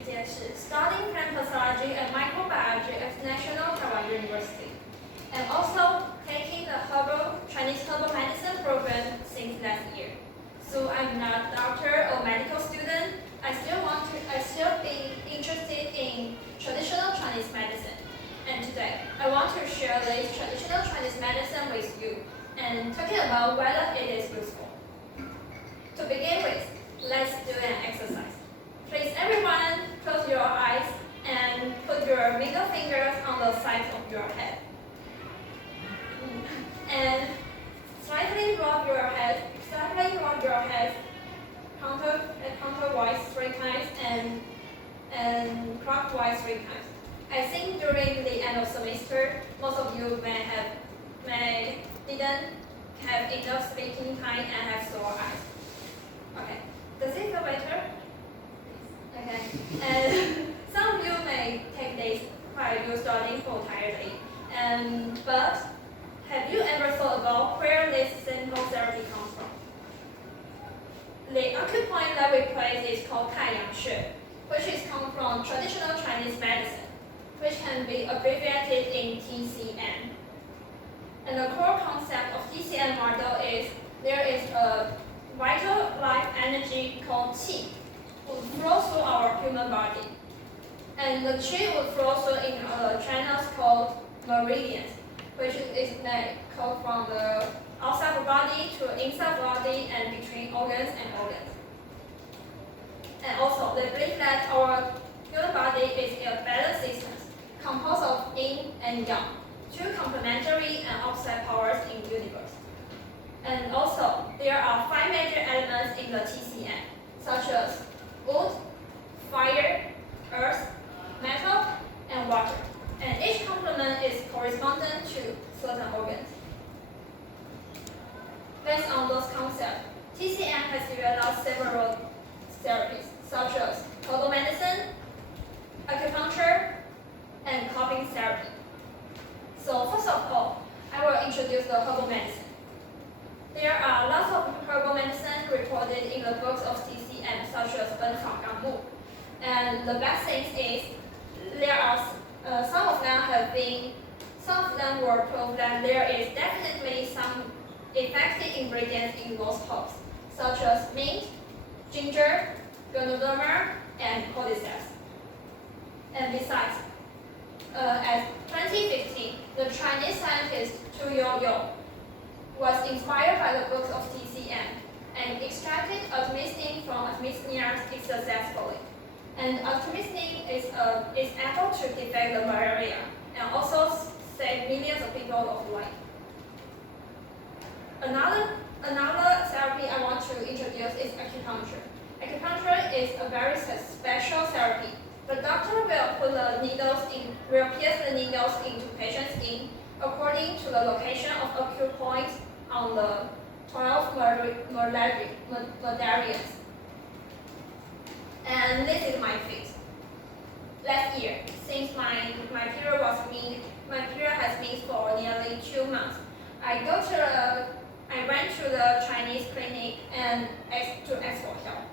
studying plant pathology and microbiology at National Taiwan University, and also taking the Chinese herbal medicine program since last year. So I'm not a doctor or medical student. I still be interested in traditional Chinese medicine. And today, I want to share this traditional Chinese medicine with you and talking about whether it is useful. To begin with, let's do an exercise. Please everyone, close your eyes and put your middle fingers on the sides of your head. And slightly rub your head counterwise 3 times and clockwise 3 times. I think during the end of semester, most of you didn't have enough speaking time and have sore eyes. Okay, does it feel better? Okay, and some of you may take this while you're studying for entirely. But have you ever thought about where this simple therapy comes from? The acupoint that we place is called 太阳穴, which is come from traditional Chinese medicine, which can be abbreviated in TCM. And the core concept of TCM model is there is a vital life energy called qi would flow through our human body. And the qi would flow through in channels called meridians, which is called from the outside of the body to inside the body and between organs and organs. And also, they believe that our human body is a balanced system composed of yin and yang, 2 complementary and opposite powers in the universe. And also, there are 5 major elements in the TCM, such as wood, fire, earth, metal, and water. And each complement is correspondent to certain organs. Based on those concepts, TCM has developed several therapies, such as herbal medicine, acupuncture, and cupping therapy. So first of all, I will introduce the herbal medicine. There are lots of herbal medicine reported in the books of TCM, such as 本草纲目. And the best thing is, there are some of them were proved that there is definitely some effective ingredients in those herbs, such as mint, ginger, ganoderma, and cordyceps. And besides, as 2015, the Chinese scientist Tu Youyou was inspired by the books of TCM and extracted artemisinin from artemisia successfully. And artemisinin is able to defeat the malaria and also save millions of people's lives. Another therapy I want to introduce is acupuncture. Acupuncture is a very special therapy. The doctor will pierce the needles into patient's skin according to the location of acupoints on the 12 meridians. And this is my fix. Last year, since my period has been for nearly 2 months, I went to the Chinese clinic and to ask for help.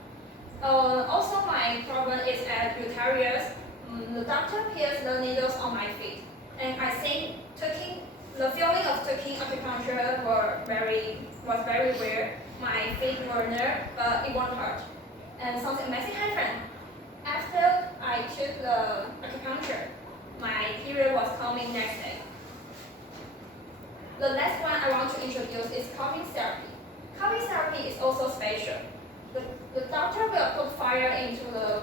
Also, my problem is at uterus. The doctor pierced the needles on my feet, and I think the feeling of taking acupuncture was very weird. My feet were nerve, but it won't hurt. And something amazing happened. After I took the acupuncture, my period was coming next day. The next one I want to introduce is cupping therapy. Cupping therapy is also special. The doctor will put fire into the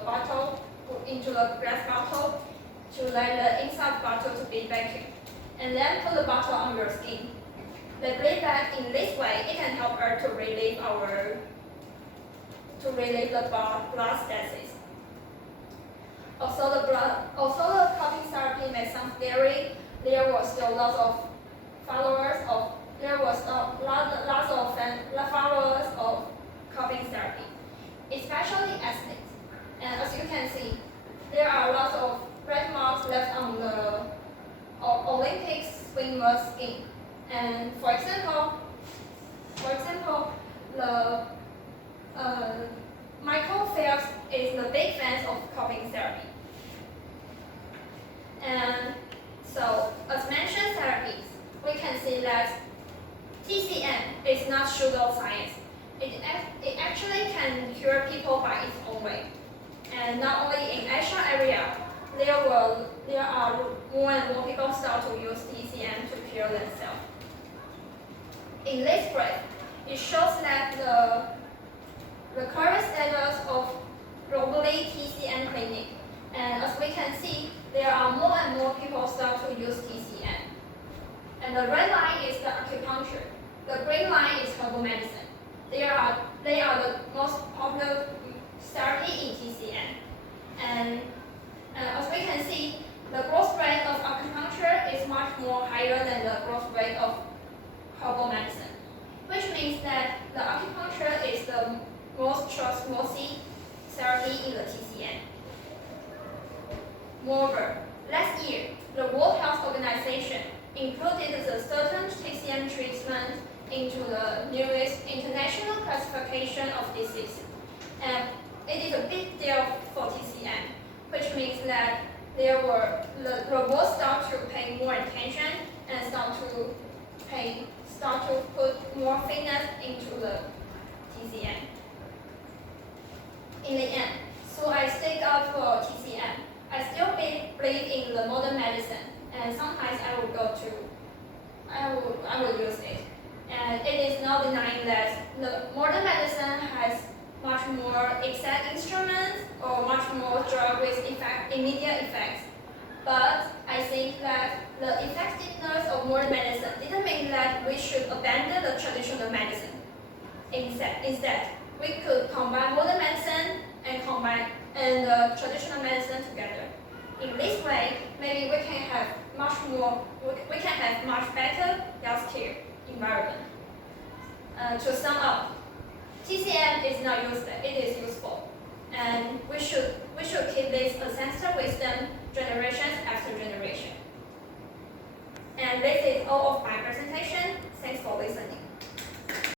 glass bottle to let the inside bottle to be vacuumed, and then put the bottle on your skin. They believe that in this way it can help her to relieve the blood stasis. Also, the cupping therapy may sound scary. There was still lots of followers of cupping therapy, especially athletes. And as you can see, there are lots of red marks left on the Olympic swimmer's skin. And for example, the Michael Phelps is the big fans of coping therapy. And so, as mentioned therapies, we can see that TCM is not pseudoscience. It actually can cure people by its own way. And not only in Asia area, there are more and more people start to use TCM to cure themselves. In this graph, it shows that the current status of globally TCM clinic. And as we can see, there are more and more people start to use TCM. And the red line is the acupuncture. The green line is herbal medicine. They are the most popular therapy in TCM. And as we can see, the growth rate of acupuncture is much more higher than the growth rate of herbal medicine, which means that the acupuncture is the most trustworthy therapy in the TCM. Moreover, last year, the World Health Organization included the certain TCM treatment into the newest international classification of disease. And it is a big deal for TCM, which means that the world start to pay more attention and start to put more fitness into the TCM. In the end, so I stick up for TCM. I still believe in the modern medicine, and sometimes I will use it. And it is not denying that the modern medicine has much more exact instruments or much more drug with immediate effects. But I think that the effectiveness of modern medicine didn't mean that we should abandon the traditional medicine. Instead, we could combine modern medicine and the traditional medicine together. In this way, maybe we can have much better healthcare environment. To sum up, TCM is not useless; it is useful, and we should keep this ancestral wisdom generations after generation. And this is all of my presentation. Thanks for listening.